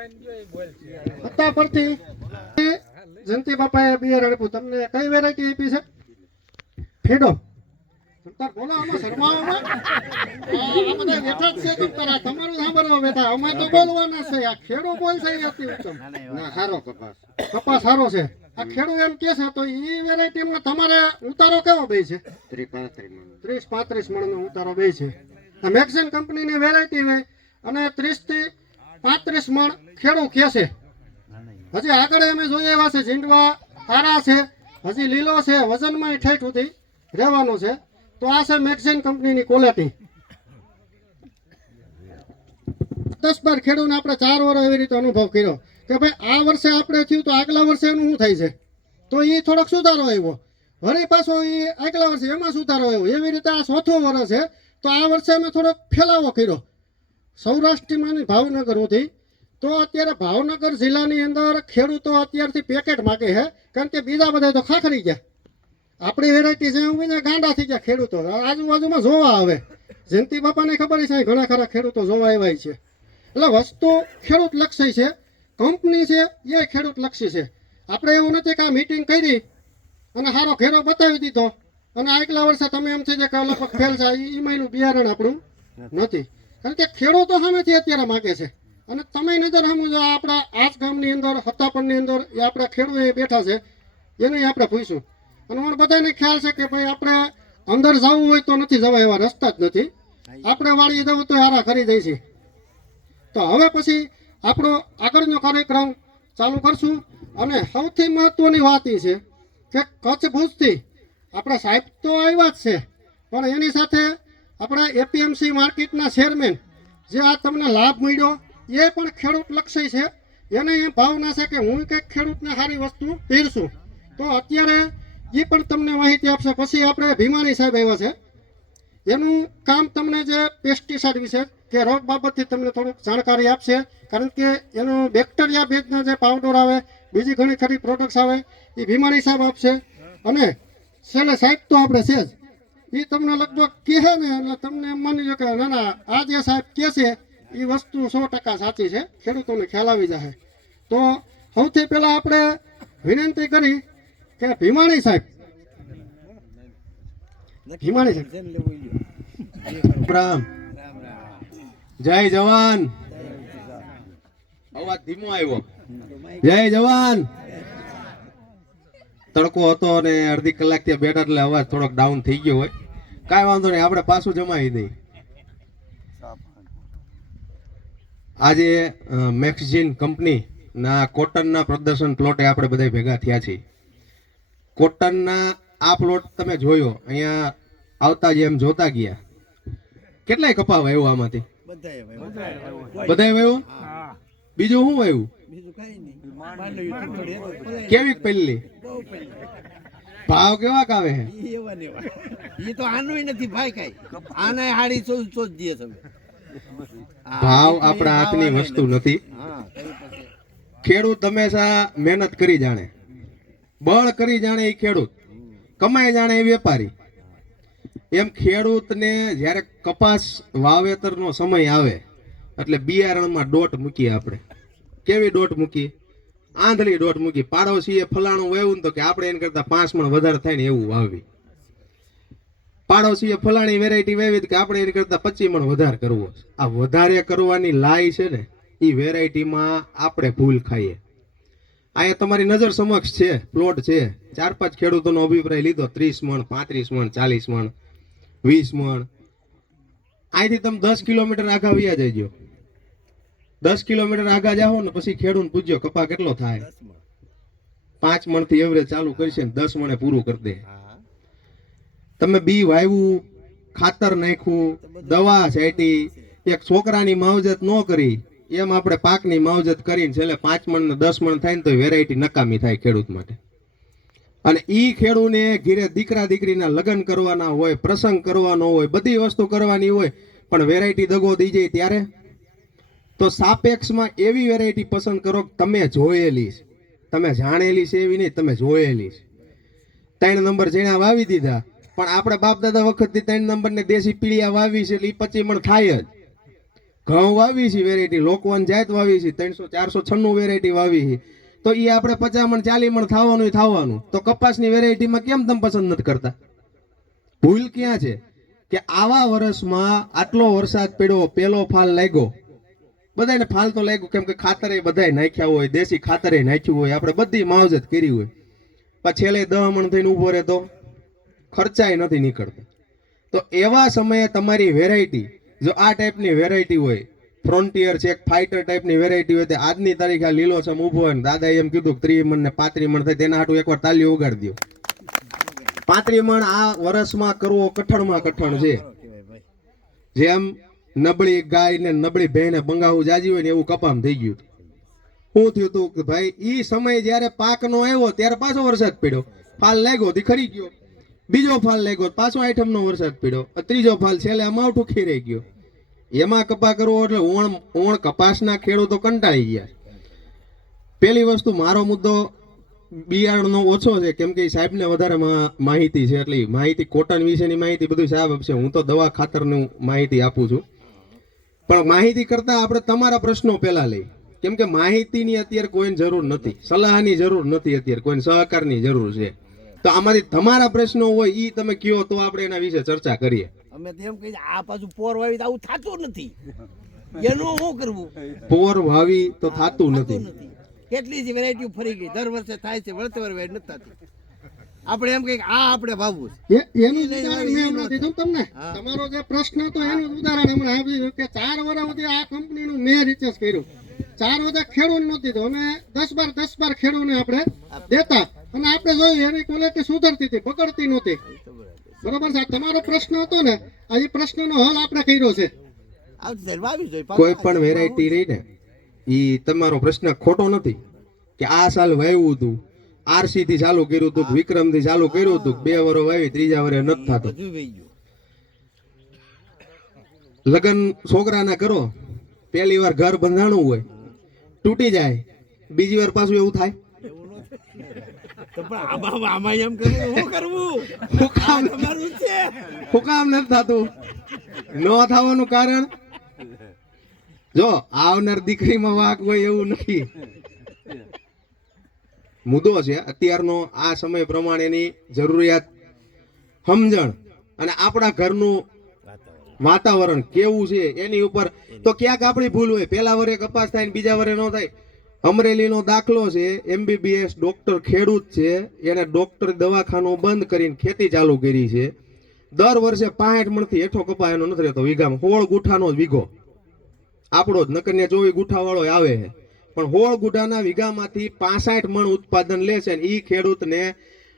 અત્યાર પરથી જયંતિ બાપાએ બિયારણ આપ્યું. તમને કઈ વેરાયટી આપી છે? ફેડો. તમતાર બોલો, આમાં શરમાવામાં આ બધા બેઠા જ છે. તમતાર તમારું સાંભળવા બેઠા, અમે તો બોલવાના છે. આ ખેડૂ બોલશે એ અતિ ઉત્તમ. ના, સારો કપાસ સારો છે. આ ખેડૂ એમ કે છે તો એ વેરાયટીમાં તમારે ઉતારો કેવો બે છે? 30-35 મણનો ઉતારો બે છે. આ મેક્સિન કંપનીની વેરાયટી હોય અને 30 થી 35 મણ ખેડૂ કે છે. હજી આગળ અમે જોઈએ એવા છે. ઝીંડવા સારા છે, હજી લીલો છે, વજનમાં 60 સુધી રહેવાનું છે. તો આ છે મેક્સિન કંપનીની ક્વોલિટી. 10-12 ખેડૂને આપણે 4 વર્ષ એવી રીતે અનુભવ કર્યો કે ભાઈ આ વર્ષે આપણે થયું તો આગલા વર્ષે એનું શું થાય છે, તો એ થોડોક સુધારો આવ્યો. વળી પાછો એ આગલા વર્ષે એમાં સુધારો આવ્યો. એવી રીતે આ 4થું વર્ષ છે. તો આ વર્ષે અમે થોડોક ફેલાવો કર્યો સૌરાષ્ટ્રમાંની ભાવનગર સુધી. તો અત્યારે ભાવનગર જિલ્લાની અંદર ખેડૂતો અત્યારથી પેકેટ માગે છે, કારણ કે બીજા બધા તો ખાખરી ગયા. આપણી વેરાયટી છે ઉમીને ગાંડા થઈ ગયા ખેડૂતો. આજુબાજુમાં જોવા આવે. જયંતિ બાપાને ખબર છે ઘણા ખરા ખેડૂતો જોવા આવ્યા છે. એટલે વસ્તુ ખેડૂત લક્ષી છે, કંપની છે એ ખેડૂત લક્ષી છે. આપણે એવું નથી કે આ મીટિંગ કરી અને સારો ઘેરો બતાવી દીધો અને આગલા વર્ષે તમે એમ થઈ જાય કે લગભગ ફેલ છે. એ મહિનું બિયારણ આપણું નથી, કારણ કે ખેડૂતો સામેથી અત્યારે માગે છે. અને તમે નજર સમજો આપણા આજ ગામની અંદર હત્તાપણની અંદર એ આપણા ખેડૂતો બેઠા છે, એને આપણે પૂછ્યું. અને મને બધાને ખ્યાલ છે કે ભાઈ આપણે અંદર જવું હોય તો નથી જવા, એવા રસ્તા જ નથી. આપણે વાળીએ જવું તો હારા કરી દઈ છે. તો હવે પછી આપણો આગળનો કાર્યક્રમ ચાલુ કરશું. અને સૌથી મહત્વની વાત એ છે કે કચ્છ ભુજથી આપણા સાહેબ તો આવ્યા જ છે, પણ એની સાથે આપણા એપીએમસી માર્કેટના ચેરમેન જે આ તમને લાભ મળ્યો એ પણ ખેડૂત લક્ષી છે. એને એ ભાવના છે કે હું કંઈક ખેડૂતને સારી વસ્તુ પહેરશું. તો અત્યારે એ પણ તમને માહિતી આપશે. પછી આપણે ભીમાણી સાહેબ આવ્યા છે, એનું કામ તમને જે પેસ્ટિસાઇડ વિશે કે રોગ બાબતથી તમને થોડુંક જાણકારી આપશે, કારણ કે એનું બેક્ટેરિયા બેઝના જે પાવડર આવે, બીજી ઘણી ખરી પ્રોડક્ટ્સ આવે, એ ભીમાણી સાહેબ આપશે. અને છેલ્લે સાહેબ તો આપણે છે જ, એ તમને લગભગ કહે ને એટલે તમને એમ માની લો કે ના ના આ જે સાહેબ કહે છે એ વસ્તુ 100% સાચી છે, ખેડૂતોને ખ્યાલ આવી જાય. તો સૌથી પહેલાં આપણે વિનંતી કરી કે ભીમાણી સાહેબ રામ જય જવાન. અવાજ ધીમો આવ્યો. જય જવાન. તડકો હતો અને અડધી કલાક ત્યાં બેઠા એટલે અવાજ થોડોક ડાઉન થઈ ગયો હોય. કાંઈ વાંધો નહીં, આપણે પાછું જમાવી દઈએ. આજે મેક્સિન કંપનીના કોટનના પ્રદર્શન પ્લોટે આપણે બધા ભેગા થયા છીએ. કોટનના આ પ્લોટ તમે જોયો, અહીંયા આવતા જેમ જોતા ગયા. કેટલાય કપા વાવ્યો આમાંથી? બધાય વાવ્યો. બીજું શું વાવ્યું? કેવી પહેલી ભાવ કેવા આવે છે? એ તો આનું નથી ભાઈ, કઈ આના હાડી ચોજ દે તમે. ભાવ આપણા હાથની વસ્તુ નથી. ખેડૂત હંમેશા મહેનત કરી જાણે, બળ કરી જાણે એ ખેડૂત, કમાઈ જાણે એ વેપારી. એમ ખેડૂતને જ્યારે કપાસ વાવેતરનો સમય આવે એટલે બિયારણમાં દોટ મૂકીએ આપણે. કેવી દોટ મૂકી? આંધળી દોટ મૂકી. પાડોશીએ ફલાણું વાવ્યું ને તો કે આપણે એને કરતા 5 મણ વધારે થાય ને એવું વાવી. પાડોશીએ ફલાણી વેરાયટી વાવી કે આપણે એની કરતા 25 મણ વધારે કરવો. આ વધારે કરવાની લાઈ છે ને એ વેરાયટીમાં આપણે ભૂલ ખાઈએ. અહીંયા તમારી નજર સમક્ષ છે, પ્લોટ છે. 4-5 ખેડૂતોનો અભિપ્રાય લીધો. 30 મણ, 35 મણ, 40 મણ, 20 મણ. અહીંથી તમે 10 કિલોમીટર આગા વ્યા જજો. 10 કિલોમીટર આગા જાઓ ને પછી ખેડૂત પૂછજો કપા કેટલો થાય. 5 મણ થી એવરેજ ચાલુ કરશે ને 10 મણે પૂરું કરી દે. તમે બી વાવ્યું, ખાતર નાખ્યું, દવા છાંટી, એક છોકરાની માવજત ન કરી, એમ આપણે પાકની માવજત કરીને છેલ્લે 5 મણ ને 10 મણ થાય ને તો વેરાયટી નકામી થાય ખેડૂત માટે. અને ઈ ખેડૂને ઘીરે દીકરા દીકરીના લગ્ન કરવાના હોય, પ્રસંગ કરવાનો હોય, બધી વસ્તુ કરવાની હોય, પણ વેરાયટી દગો દઈ જાય ત્યારે તો સાપેક્ષમાં એવી વેરાયટી પસંદ કરો તમે જોયેલી છે, તમે જાણેલી છે એવી નહીં, તમે જોયેલી છે. 3 નંબર જેણા વાવી દીધા, પણ આપણે બાપ દાદા વખતથી 3 નંબર ને દેશી પીળિયા વાવી છે એટલે 25 મણ થાય જ. ઘઉં વાવી છે વેરાયટી, લોકવન જાત વાવી છે, 300-496 વેરાયટી વાવી છે, તો એ આપણે 50 મણ 40 મણ થવાનું. તો કપાસની વેરાયટીમાં કેમ તમે પસંદ નથી કરતા? ભૂલ ક્યાં છે કે આવા વર્ષમાં આટલો વરસાદ પડ્યો, પેલો ફાલ લાગ્યો, બધાને ફાલ તો લાગ્યું કેમ કે ખાતરે બધાય નાખ્યા હોય, દેશી ખાતરે નાખ્યું હોય, આપણે બધી માવજત કરી હોય, પણ છેલ્લે 10 મણ થઈને ઊભો રહે તો ખર્ચાય નથી નીકળતો. તો એવા સમયે તમારી વેરાયટી જો આ ટાઈપની વેરાયટી હોય, ફ્રોન્ટિયર છે, ફાઇટર ટાઈપની વેરાયટી હોય, તો આજની તારીખે આ લીલોછમ ઊભો હોય ને દાદાએ એમ કીધું કે 30 મણ ને 35 મણ થાય, તેના હાટું એકવાર તાલીઓ ઉગાડી દો. 35 મણ આ વર્ષમાં કરવો કઠણમાં કઠણ છે. જેમ નબળી ગાય ને નબળી ભેંને બંગાવું જાજી હોય ને એવું કપામ થઈ ગયું. શું થયું હતું કે ભાઈ ઈ સમય જ્યારે પાક નો આવ્યો ત્યારે પાછો વરસાદ પડ્યો, ફાલ લાગ્યો તે ખરી ગયો, બીજો ફાલ લાગ્યો પાછો આઠમ નો વરસાદ પડ્યો, ત્રીજો ફાલ છેલ્લે માવઠું ખીરાઈ ગયો. એમાં કપા કરવો એટલે ઓણ કપાસના ખેડૂતો કંટાળી ગયા. પેલી વસ્તુ મારો મુદ્દો બિયારણનો ઓછો છે કેમ કે સાહેબને વધારે માહિતી છે, એટલે માહિતી કોટન વિશેની માહિતી બધું સાહેબ આપશે, હું તો દવા ખાતરનું માહિતી આપું છું. પણ માહિતી કરતા આપણે તમારા પ્રશ્નો પહેલા લઈ, કેમ કે માહિતીની અત્યારે કોઈને જરૂર નથી, સલાહની જરૂર નથી, અત્યારે કોઈને સહકારની જરૂર છે. તો આમાંથી તમારા પ્રશ્નો હોય ઈ તમે કયો તો આપણે એના વિશે ચર્ચા કરીએ. અમે તો એમ કહીએ આ પાછું પોર વાવી તો આવું થતું નથી, એનું શું કરવું? પોર વાવી તો થાતું થતું નથી. નથી. કેટલી જ વેરાયટી ફરી ગઈ, દર વર્ષે થાય છે, વળતે વર વેડ નથી થતી. આપણે એમ કહીએ કે આ આપણે વાવવું છે. એનું જ ઉદાહરણ મેં હમણાં દીધું તમને. તમારો જે પ્રશ્ન હતો એનું જ ઉદાહરણ હમણાં આપ્યું કે 4 વર્ષ સુધી આ કંપનીનું મેં રિસર્ચ કર્યું, 4 વર્ષ ખેડૂત નહોતી દીધું, અમે 10-12 ખેડૂતને આપણે દેતા અને આપણે જોયું એની ક્વોલિટી સુધરતી હતી, બગડતી નહોતી. બરોબર છે? તમારો પ્રશ્ન હતો ને, આ એ પ્રશ્નનો હલ આપણે કર્યો છે. આવતી સાલ વાવી જોઈએ. કોઈ પણ વેરાયટી રહી ને ઈ તમારો પ્રશ્ન ખોટો નથી કે આ સાલ વાવ્યું હતું, આરસી થી ચાલુ કર્યું હતું, વિક્રમ થી ચાલુ કર્યું હતું, 2 વર્ષ વાવી, 3જા વર્ષે નથી થતું. બધું વહી ગયું. લગન છોકરાના કરો, પહેલી વાર ઘર બંધાણું હોય, તૂટી જાય, બીજી વાર પાછું એવું થાય. તો પણ આમાં એમ કરવું, શું કરવું? હુકામ તમારું છે. હુકામ નથી થતું. ન થવાનું કારણ જો આવનાર દીકરીમાં વાક હોય એવું નથી. મુદ્દો છે અત્યારનો આ સમય પ્રમાણેની જરૂરિયાત સમજણ અને આપણા ઘરનું વાતાવરણ કેવું છે એની ઉપર તો ક્યાંક આપણી ભૂલ હોય. પહેલા વરે કપાસ થાય ને બીજા વરે ન થાય. અમરેલીનો દાખલો છે, MBBS ડોક્ટર ખેડૂત છે, એને ડોક્ટર દવાખાનું બંધ કરીને ખેતી ચાલુ કરી છે. દર વર્ષે 65 મણથી હેઠો કપા એનો નથી રહેતો વીઘામાં, 16 ગુઠાનો જ વીઘો આપણો જ, નકર 24 ગુઠા વાળો આવે છે, પણ 16 ગુઠાના વીઘામાંથી 65 મણ ઉત્પાદન લે છે. એ ખેડૂતને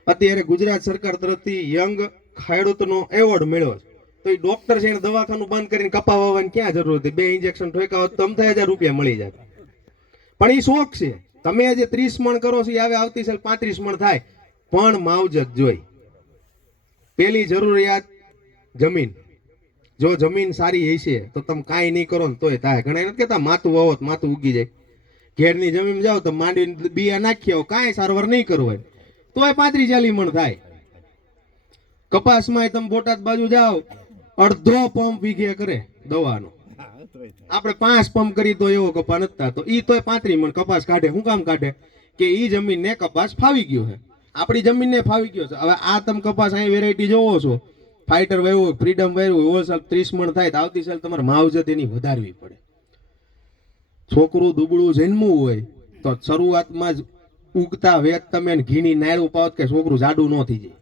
અત્યારે ગુજરાત સરકાર તરફથી યંગ ખેડૂતનો એવોર્ડ મળ્યો છે. તો એ ડોક્ટર છે એને દવાખાનું બંધ કરીને કપા વાવવાની ક્યાં જરૂર હતી? 2 ઇન્જેક્શન ઠોકાવો તો તમને 1000 રૂપિયા મળી જાય. પણ એ શોખ છે. તમે જે 30 મણ કરો છો આવે આવતી સાલ 35 મણ થાય, પણ માવજત જોઈ. પેલી જરૂરિયાત જમીન. જો જમીન સારી હશે તો તમે કાંઈ નહીં કરો ને તોય થાય. ઘણા નથી કહેતા માથું વાવો તો માથું ઉગી જાય. ઘેરની જમીન જાઓ તો માંડીને બિયા નાખી આવો, કાંઈ સારવાર નહીં કરવો તોય 35-40 મણ થાય. કપાસમાં તમે બોટાદ બાજુ જાઓ, અડધો પંપ વીઘે કરે દવાનો. આપણે 5 પંપ કરી તો એવો કપા નથી થતો. ઈ તોય 35 મણ કપાસ કાઢે. શું કામ કાઢે? કે ઈ જમીનને કપાસ ફાવી ગયો છે, આપણી જમીનને ફાવી ગયો છે. હવે આ તમે કપાસ અહીં વેરાયટી જોવો છો, ફાઇટર વાવ્યું, ફ્રીડમ વાવ્યું, ઓલ સાલ 30 મણ થાય તો આવતી સાલ તમારે માવજત એની વધારવી પડે. છોકરું દુબળું જન્મવું હોય તો શરૂઆતમાં જ ઉગતા વેત તમે ઘીની નાયરું પાવ કે છોકરું જાડું ન થઈ જાય.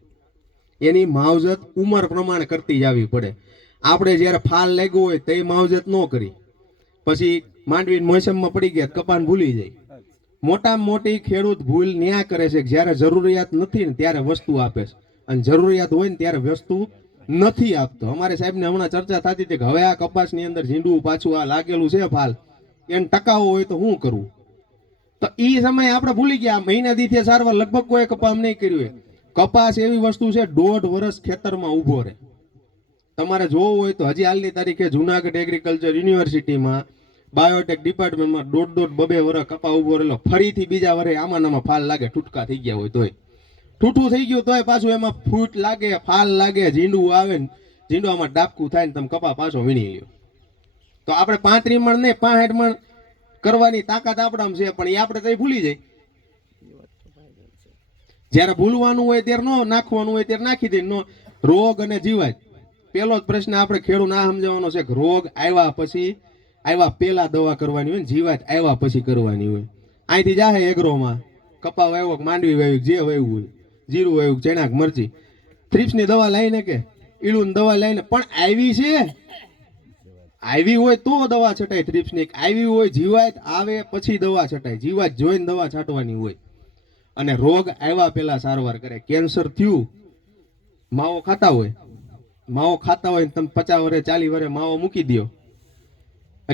એની માવજત ઉંમર પ્રમાણે કરતી જવી પડે. આપણે જ્યારે ફાલ લાગ્યો હોય તે માવજત ન કરી, પછી માંડવી મોસમમાં પડી ગયા કપાન ભૂલી જાય. મોટામાં મોટી ખેડૂત ભૂલ ન્યા કરે છે કે જ્યારે જરૂરિયાત નથી ને ત્યારે વસ્તુ આપે છે, અને જરૂરિયાત હોય ને ત્યારે વસ્તુ નથી આપતો. અમારે સાહેબને હમણાં ચર્ચા થતી હતી કે હવે આ કપાસની અંદર ઝીંડું પાછું આ લાગેલું છે ફાલ, એને ટકાવો હોય તો શું કરવું? તો એ સમયે આપણે ભૂલી ગયા. મહિના દીથી સારવાર લગભગ કોઈ કપાસ નહીં કર્યું હોય. કપાસ એવી વસ્તુ છે 1.5 વર્ષ ખેતરમાં ઊભો રહે. તમારે જોવું હોય તો હજી હાલની તારીખે જુનાગઢ એગ્રીકલ્ચર યુનિવર્સિટીમાં બાયોટેક ડિપાર્ટમેન્ટમાં 1.5-2 વર્ષ કપા ઊભો રહેલો, ફરીથી બીજા વર્ષે આમાં ફાલ લાગે, ટૂટકા થઈ ગયા હોય તોય, ઠૂઠું થઈ ગયું તોય પાછું એમાં ફૂટ લાગે, ફાલ લાગે, ઝીંડું આવે ને ઝીંડું આમાં ડાબકું થાય ને તમે કપા પાછો વીણી લ્યો. તો તો આપણે 35 મણ ને 65 મણ કરવાની તાકાત આપણામાં છે, પણ એ આપણે તો ભૂલી જાય. જ્યારે ભૂલવાનું હોય ત્યારે નો નાખવાનું હોય ત્યારે નાખી દે. નો રોગ અને જીવાત, પેલો જ પ્રશ્ન આપણે ખેડૂત ના સમજાવવાનો છે કે રોગ આવ્યા પછી આવ્યા પેલા દવા કરવાની હોય ને જીવાત આવ્યા પછી કરવાની હોય. અહીંથી જાહે એગ્રોમાં કપા વાવ્યો કે માંડવી વાવ્યું જે વાવ્યું હોય, જીરું વાવ્યું, ચણાક, મરચી, થ્રીપ્સની દવા લઈને કે ઈળુની દવા લઈને, પણ આવી છે, આવી હોય તો દવા છટાય. થ્રીપ્સની આવી હોય, જીવાત આવે પછી દવા છટાય. જીવાત જોઈને દવા છાંટવાની હોય. અને રોગ આવ્યા પેલા સારવાર કરે. કેન્સર થયું, માવો ખાતા હોય ને તમે 50 વર્ષે 40 વર્ષે માવો મૂકી દો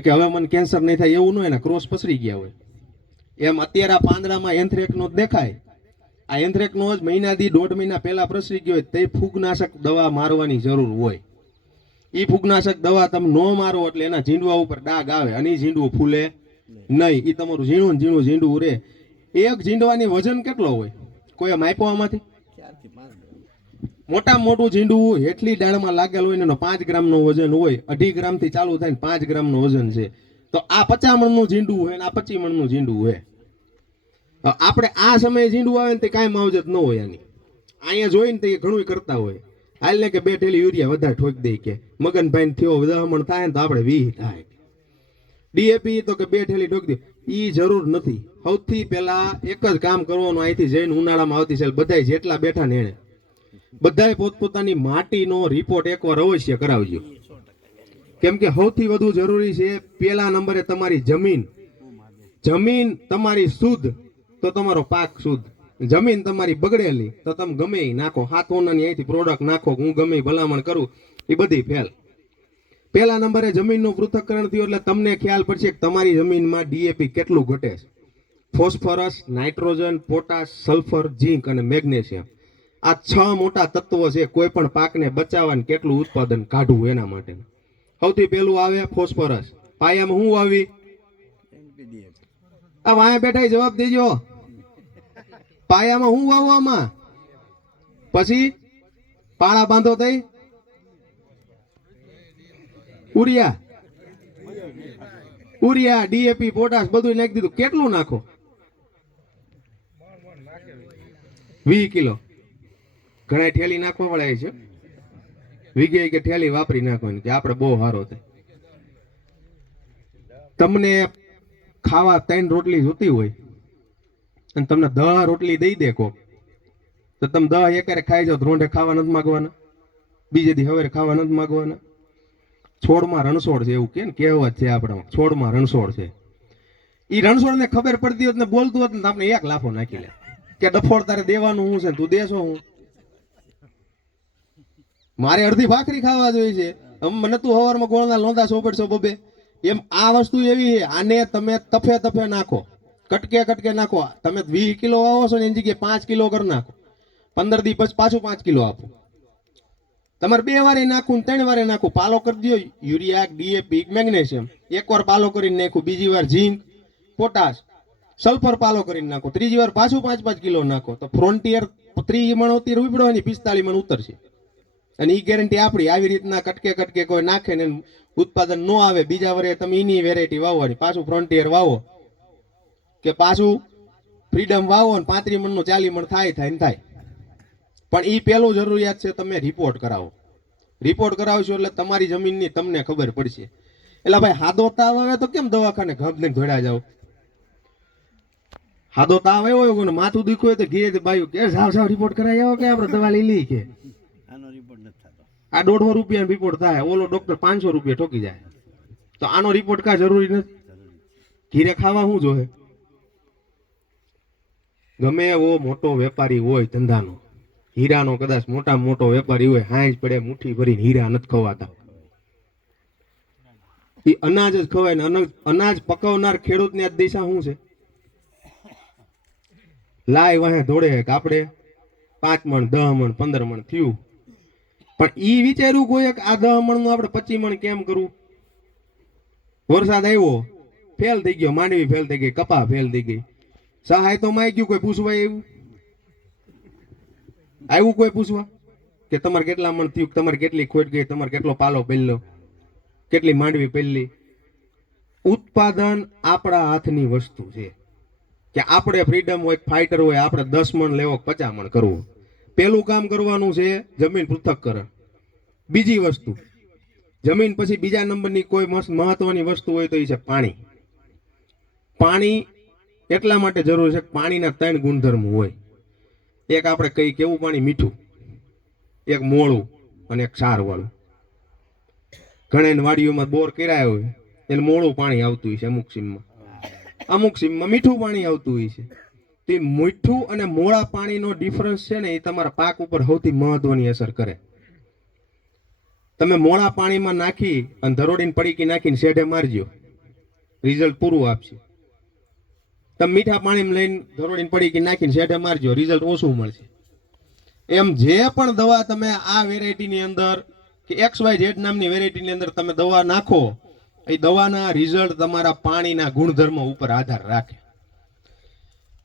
કે હવે મને કેન્સર નહીં થાય, એવું ન હોય ને, ક્રોસ પસરી ગયા હોય. એમ અત્યારે આ પાંદડામાં એન્થ્રેક્સ નો દેખાય, આ એન્થ્રેક્સ નો જ મહિનાથી 1.5 મહિના પહેલા પ્રસરી ગયો હોય, તે ફૂગનાશક દવા મારવાની જરૂર હોય. એ ફૂગનાશક દવા તમે ન મારો એટલે એના ઝીંડવા ઉપર ડાઘ આવે અને એ ઝીંડવું ફૂલે નહીં. એ તમારું ઝીણું ઝીંડવું રહે. એક ઝીંડવાની વજન કેટલો હોય કોઈ માપ્યો આમાંથી? 4 થી 5 મોટામાં મોટું ઝીંડવું એટલી ડાળમાં લાગેલ હોય ને એનો 5 ગ્રામનો વજન હોય. 2.5 ગ્રામથી ચાલુ થાય ને 5 ગ્રામનું વજન છે. તો આ 50 મણનું ઝીંડવું હોય ને આ 25 મણનું ઝીંડવું હોય. આપણે આ સમયે ઝીંડવું આવે ને તે કાંઈ માવજત ન હોય આની. અહીંયા જોઈને તે ઘણું કરતા હોય. હાલ ને કે 2 ઠેલી યુરિયા વધારે ઠોકી દે કે મગનભાઈ થયો 10 મણ થાય ને તો આપણે 20 થાય. ડીએપી તો કે 2 ઠેલી ઠોકી દે. ઈ જરૂર નથી. સૌથી પહેલા એક જ કામ કરવાનું, અહીંથી જઈને ઉનાળામાં આવતી છે બધાય જેટલા બેઠા ને એને બધાય પોતપોતાની માટીનો રિપોર્ટ એકવાર અવશ્ય કરાવજો. કેમ કે સૌથી વધુ જરૂરી છે પહેલા નંબરે તમારી જમીન. જમીન તમારી શુદ્ધ તો તમારો પાક શુદ્ધ. જમીન તમારી બગડેલી તો તમે ગમે એ નાખો, 7 ઓનાની અહીંથી પ્રોડક્ટ નાખો, હું ગમે ભલામણ કરું, એ બધી ફેલ. પહેલા નંબરે જમીનનું પૃથ્થકરણ થયું એટલે તમને ખ્યાલ પડશે કે તમારી જમીનમાં ડીએપી કેટલું ઘટે છે. ફોસ્ફરસ, નાઇટ્રોજન, પોટાશ, સલ્ફર, ઝીંક અને મેગ્નેશિયમ, આ 6 મોટા તત્વો છે કોઈ પણ પાકને બચાવવા કેટલું ઉત્પાદન કાઢવું એના માટે. સૌથી પહેલું આવે ફોસ્ફરસ. પાયામાં શું આવી? આ વાયા બેઠા જવાબ દેજો. પાયામાં શું વાવવામાં? પછી પાળા બાંધો થઈ ઉરિયા, ડીએપી, પોટાશ બધું નાખી દીધું. કેટલું નાખો? 20 કિલો. ઘણા ઠેલી નાખવા પડે છે, વીઘે કે ઠેલી વાપરી નાખવાની કે આપણે બહુ સારો થાય. તમને ખાવા 3 રોટલી જોતી હોય અને તમને 10 રોટલી દઈ દે કોક, તો તમે 10 એકારે ખાઈ જાવ. રોંઢે ખાવા નથી માંગવાના, બીજે દી હવે ખાવા નથી માંગવાના. છોડમાં રણછોડ છે એવું કે ને, કહેવત છે આપણામાં, છોડમાં રણછોડ છે. એ રણછોડ ને ખબર પડતી હોત ને બોલતું હોત ને આપણે 1 લાફો નાખી લે કે ડફોડ તારે દેવાનું હું છે તું દેશો હું. મારે અડધી ભાખરી ખાવા જોઈએ છે, મને તું હવારમાં ગોળના લોંદા સોપડશો બબે. એમ આ વસ્તુ એવી છે, આને તમે તફે નાખો, કટકે નાખો. તમે 20 કિલો વાવો છો ને એની જગ્યાએ 5 કિલો કરી નાખો. 15 દી પછી પાછું 5 કિલો આપો. તમારે 2 વારે નાખું 3 વારે નાખું. પાલો કરી દો યુરિયા, ડીએપી, મેગ્નેશિયમ. 1 વાર પાલો કરીને નાખું, બીજી વાર ઝીંક, પોટાશ, સલ્ફર પાલો કરીને નાખો, ત્રીજી વાર પાછું 5-5 કિલો નાખો. તો ફ્રોન્ટિયર 30 મણ ઉતરી ઉપડો ને 45 મણ ઉતરશે. અને એ ગેરંટી આપણી. આવી રીતના કટકે કોઈ નાખે ને ઉત્પાદન ન આવે, બીજા વરે તમે એની વેરાયટી વાવવાની. પાછું ફ્રોન્ટિયર વાવો કે પાછું ફ્રીડમ વાવો ને 35 મણનું 40 મણ થાય. પણ એ પહેલું જરૂરિયાત છે, તમે રિપોર્ટ કરાવો. રિપોર્ટ કરાવશો એટલે તમારી જમીનની તમને ખબર પડશે. એટલે ભાઈ હાદો તાવ આવે તો કેમ દવાખાને ઘબને ધોડ્યા જાવ? હાદો તાવ આવ્યો હોય ને માથું દુખ્યું હોય તો ઘેર બાયું કે સાવ રિપોર્ટ કરાવી આવો કે આપણે દવા લઈ લઈ કે આનો રિપોર્ટ નથી થતો. આ 150 રૂપિયાનો રિપોર્ટ થાય, ઓલો ડોક્ટર 500 રૂપિયા ઠોકી જાય. તો આનો રિપોર્ટ કા જરૂરી નથી? ઘીરે ખાવા શું જોહે? ગમે એવો મોટો વેપારી હોય ધંધાનો, હીરાનો કદાચ મોટામાં મોટો વેપારી હોય, હાંજ પડે મુઠ્ઠી ભરીને હીરા નથી ખવાતા. એ અનાજ જ ખવાય ને. અનાજ પકવનાર ખેડૂતની આ દિશા શું છે? લાય વાહે દોડે કે આપણે 5 મણ 10 મણ 15 મણ થયું, પણ ઈ વિચાર્યું કોઈ કે આ 10 મણ નું આપણે 25 મણ કેમ કરવું? વરસાદ આવ્યો, ફેલ થઈ ગયો, માંડવી ફેલ થઈ ગઈ, કપા ફેલ થઈ ગઈ. સહાય તો માં ગયું, કોઈ પૂછવા આવ્યું કોઈ પૂછવા કે તમારે કેટલા મણ થયું, તમારે કેટલી ખોટ ગઈ, તમારે કેટલો પાલો પહેલો, કેટલી માંડવી પહેલી? ઉત્પાદન આપણા હાથની વસ્તુ છે કે આપણે ફ્રીડમ હોય ફાઇટર હોય આપણે 10 મણ લેવો 50 મણ કરવું. પેલું કામ કરવાનું છે જમીન પૃથ્થકરણ. બીજી વસ્તુ જમીન પછી બીજા નંબરની કોઈ મહત્વની વસ્તુ હોય તો એ છે પાણી. પાણી એટલા માટે જરૂર છે કે પાણીના 3 ગુણધર્મો હોય. એક આપણે કઈ કેવું પાણી મીઠું, એક મોળું અને એક ક્ષારવાળું. ઘણા વાડીઓમાં બોર કર્યા હોય એને મોળું પાણી આવતું હોય છે અમુક સીમમાં મીઠું પાણી આવતું હોય છે. તે મીઠું અને મોળા પાણીનો ડિફરન્સ છે ને એ તમારા પાક ઉપર સૌથી મહત્વની અસર કરે. તમે મોળા પાણીમાં નાખી અને ધરોડીને પડીકી નાખીને શેઢે મારજો, રિઝલ્ટ પૂરું આપશે. તમે મીઠા પાણીમાં લઈને ધરોડીને પડીકી નાખીને શેઢે મારજો, રિઝલ્ટ ઓછું મળશે. એમ જે પણ દવા તમે આ વેરાયટીની અંદર કે XYZ નામની વેરાયટીની અંદર તમે દવા નાખો એ દવાના રિઝલ્ટ તમારા પાણીના ગુણધર્મ ઉપર આધાર રાખે.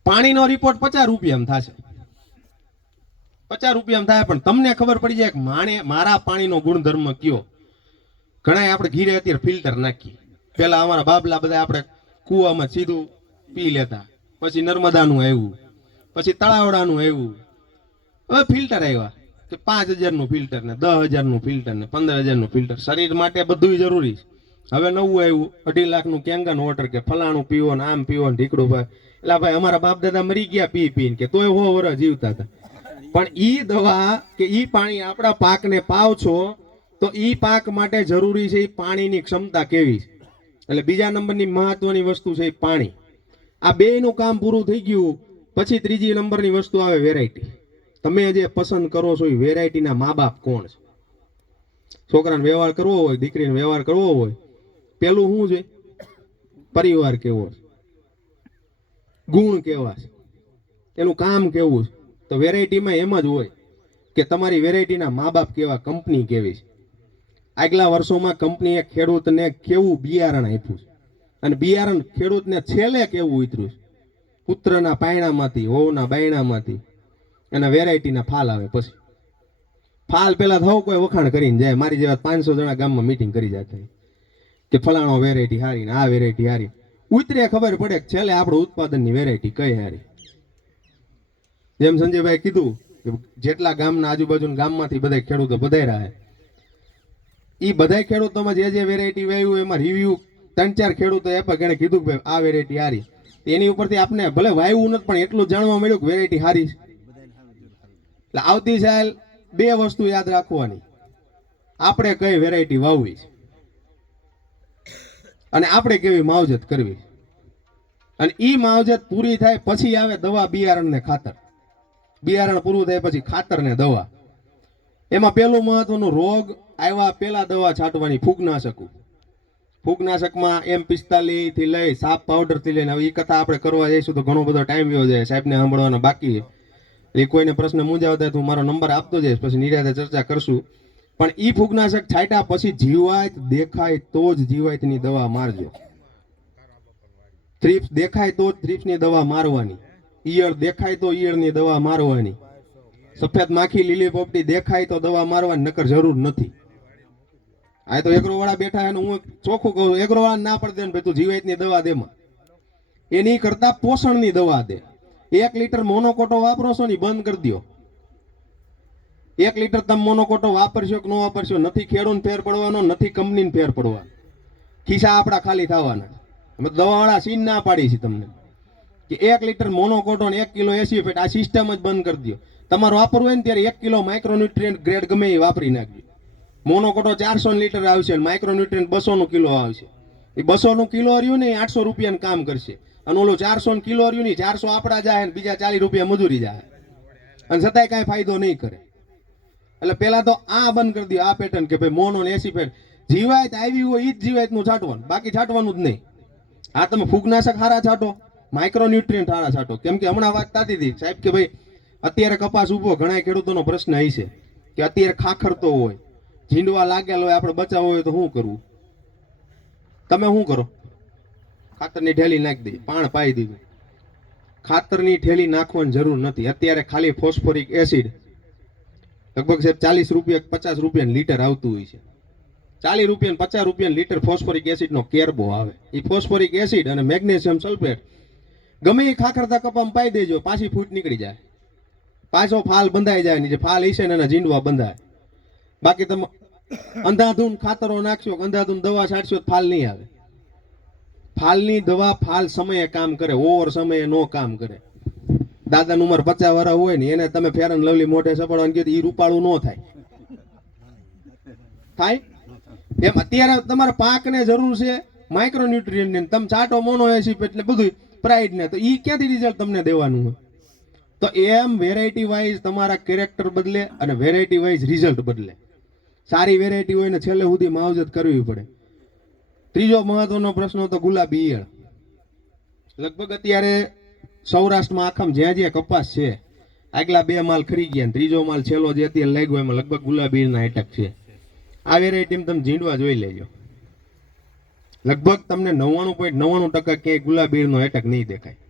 પાણીનો રિપોર્ટ 50 રૂપિયામાં થશે, 50 રૂપિયામાં થાય, પણ તમને ખબર પડી જાય કે મારા પાણીનો ગુણધર્મ કયો. ઘણા આપણે ઘીરે અત્યારે ફિલ્ટર નાખીએ. પેલા અમારા બાબલા બધા આપણે કુવામાં સીધું પી લેતા, પછી નર્મદાનું આવ્યું, પછી તળાવડાનું આવ્યું, હવે ફિલ્ટર આવ્યા કે 5000 નું ફિલ્ટર ને 10,000 નું ફિલ્ટર ને 15,000 નું ફિલ્ટર. શરીર માટે બધું જરૂરી છે. હવે નવું આવ્યું 2.5 લાખ નું કેંગન વોટર કે ફલાણું પીવો ને આમ પીવો ને ઢીકડું ભાઈ. એટલે ભાઈ અમારા બાપ દાદા મરી ગયા પી પીને કે તોય 100 વર્ષ જીવતા હતા. પણ ઈ દવા કે ઈ પાણી આપણા પાકને પાવ છો તો ઈ પાક માટે જરૂરી છે ઈ પાણીની ક્ષમતા કેવી છે. એટલે બીજા નંબરની મહત્વની વસ્તુ છે ઈ પાણી. આ બેયનું કામ પૂરું થઈ ગયું પછી ત્રીજી નંબરની વસ્તુ આવે વેરાયટી. તમે જે પસંદ કરો છો એ વેરાયટીના મા બાપ કોણ છે. છોકરાને વ્યવહાર કરવો હોય, દીકરીને વ્યવહાર કરવો હોય, પેલું શું છે? પરિવાર કેવો છે, ગુણ કેવા છે, એનું કામ કેવું છે. તો વેરાયટીમાં એમ જ હોય કે તમારી વેરાયટીના મા બાપ કેવા, કંપની કેવી છે. આગલા વર્ષોમાં કંપનીએ ખેડૂતને કેવું બિયારણ આપ્યું છે અને બિયારણ ખેડૂતને છેલ્લે કેવું ઉતર્યું છે. પુત્રના પાયણામાંથી, વહુના બાયણામાંથી અને વેરાયટીના ફાલ આવે. પછી ફાલ પેલા થવું કોઈ વખાણ કરીને જાય. મારી જેવા 500 જણા ગામમાં મીટિંગ કરી જતા કે ફલાણો વેરાયટી હારી ને આ વેરાયટી હારી. ઉતરે ખબર પડે કે છેલ્લે આપણું ઉત્પાદનની વેરાયટી કઈ હારી. જેમ સંજયભાઈ કીધું કે જેટલા ગામના આજુબાજુના ગામમાંથી બધા ખેડૂતો પધાર્યા એ બધા ખેડૂતોમાં જે વેરાયટી વાવ્યું એમાં રિવ્યુ 3-4 ખેડૂતો આપ્યા કે એને કીધું કે ભાઈ આ વેરાયટી હારી. એની ઉપરથી આપણે ભલે વાવ્યું નથી પણ એટલું જાણવા મળ્યું કે વેરાયટી હારી છે. એટલે આવતી સાલ 2 વસ્તુ યાદ રાખવાની, આપણે કઈ વેરાયટી વાવવી છે અને આપણે કેવી માવજત કરવી. અને ઈ માવજત પૂરી થાય પછી આવે દવા, બિયારણ ને ખાતર. બિયારણ પૂરું થાય પછી ખાતર ને દવા. એમાં પેલું મહત્વનું રોગ આવ્યા પેલા દવા છાંટવાની ફૂગનાશક. ફૂગનાશકમાં M45 થી લઈ સાપ પાવડર થી લઈને, હવે એ કથા આપણે કરવા જઈશું તો ઘણો બધો ટાઈમ વયો જાય. સાહેબને સાંભળવાના બાકી છે. એ કોઈને પ્રશ્ન મૂંઝાવતા તો મારો નંબર આપતો જઈશ, પછી નિરાતે ચર્ચા કરશું. પણ ઈ ફૂગનાશક છાંટ્યા પછી જીવાત દેખાય તો જ જીવાતની દવા મારજો. થ્રીપ્સ દેખાય તો જ થ્રીપ્સની દવા મારવાની. ઈયળ દેખાય તો ઈયળની દવા મારવાની. સફેદ માખી, લીલી પોપટી દેખાય તો દવા મારવાની, નકર જરૂર નથી. આ તો એગ્રોવાળા બેઠા અને હું ચોખ્ખું કહું, એગ્રોવાળા ના પડે ને ભાઈ તું જીવાતની દવા દેમાં, એની કરતા પોષણની દવા દે. 1 લીટર મોનોકોટો વાપરો છો ને બંધ કરી દો. 1 લીટર તમે મોનોકોટો વાપરશો કે ન વાપરશો, નથી ખેડૂતને ફેર પડવાનો, નથી કંપનીને ફેર પડવાનો, ખિસ્સા આપણા ખાલી થવાના. અમે દવાવાળા સીન ના પાડી છે તમને કે 1 લીટર મોનોકોટો ને 1 કિલો એસિફેટ આ સિસ્ટમ જ બંધ કરી દો. તમારે વાપરવું હોય ને ત્યારે 1 કિલો માઇક્રોન્યુટ્રિયન્ટ ગ્રેડ ગમે એ વાપરી નાખજો. મોનોકોટો 400 લીટર આવશે અને માઇક્રોન્યુટ્રિયન્ટ 200 નું કિલો આવશે. એ 200 નું કિલો રહ્યું ને 800 રૂપિયાનું કામ કરશે. અને ઓલું 400 નું કિલો રહ્યું ને 400 આપડા જાય ને બીજા 40 રૂપિયા મજૂરી જાય અને છતાંય કાંઈ ફાયદો નહીં કરે. એટલે પેલા તો આ બંધ કરી દો, આ પેટર્ન કે ભાઈ મોનો ને એસિફેટ. જીવાત આવી હોય એ જ જીવાતનું છાંટવાનું, બાકી છાંટવાનું જ નહીં. આ તમે ફૂગનાશક હારા છાંટો, માઇક્રોન્યુટ્રિયન્ટ હારા છાંટો. કેમ કે હમણાં વાત થતી હતી સાહેબ કે ભાઈ અત્યારે કપાસ ઉભો, ઘણા ખેડૂતોનો પ્રશ્ન એ છે કે અત્યારે ખાખરતો હોય, ઝીંડવા લાગેલો હોય, આપણે બચાવવો હોય તો શું કરવું? તમે શું કરો? ખાતરની ઠેલી નાખી દઈ, પાણ પાઈ દીધું. ખાતરની ઠેલી નાખવાની જરૂર નથી. અત્યારે ખાલી ફોસ્ફોરિક એસિડ લગભગ સાહેબ 40 રૂપિયા 50 રૂપિયા લીટર આવતું હોય છે. ₹40 ₹50 લીટર ફોસ્ફોરિક એસિડનો કેરબો આવે. એ ફોસ્ફોરિક એસિડ અને મેગ્નેશિયમ સલ્ફેટ ગમે એ ખાખરતા કપામાં પાઈ દેજો, પાછી ફૂટ નીકળી જાય, પાછો ફાલ બંધાઈ જાય. નીચે ફાલ હશે ને એના જીંડવા બંધાય. બાકી તમે અંધાધૂન ખાતરો નાખશો, અંધાધૂન દવા છાંટશો તો ફાલ નહીં આવે. ફાલની દવા ફાલ સમયે કામ કરે, ઓવર સમયે નો કામ કરે. દાદાની ઉંમર 50 વર્ષ હોય ને એને તમે ફેર એન્ડ લવલી મોઢે સપાડવાનું કીધું, એ રૂપાળું ન થાય. થાય એમ અત્યારે તમારા પાકને જરૂર છે માઇક્રોન્યુટ્રિયન્ટ ને, તમે ચાટો મોનો એસિડ એટલે બધું પ્રાઇડ ને, તો ઈ ક્યાંથી રિઝલ્ટ તમને દેવાનું હોય? તો એમ વેરાયટી વાઇઝ તમારા કેરેક્ટર બદલે અને વેરાયટી વાઇઝ રિઝલ્ટ બદલે. સારી વેરાયટી હોય ને છેલ્લે સુધી માવજત કરવી પડે. ત્રીજો મહત્વનો પ્રશ્ન તો ગુલાબી ઈયળ. લગભગ અત્યારે સૌરાષ્ટ્રમાં આખામાં જ્યાં જ્યાં કપાસ છે, આગલા 2 માલ ખરી ગયા ને ત્રીજો માલ છેલ્લો જે અત્યારે લાગ્યો એમાં લગભગ ગુલાબી ઈયળના એટેક છે. આ વેરાયટીમાં તમે ઝીંડવા જોઈ લેજો, લગભગ તમને 99.99% ક્યાંય ગુલાબી ઈયળનો એટેક નહીં દેખાય.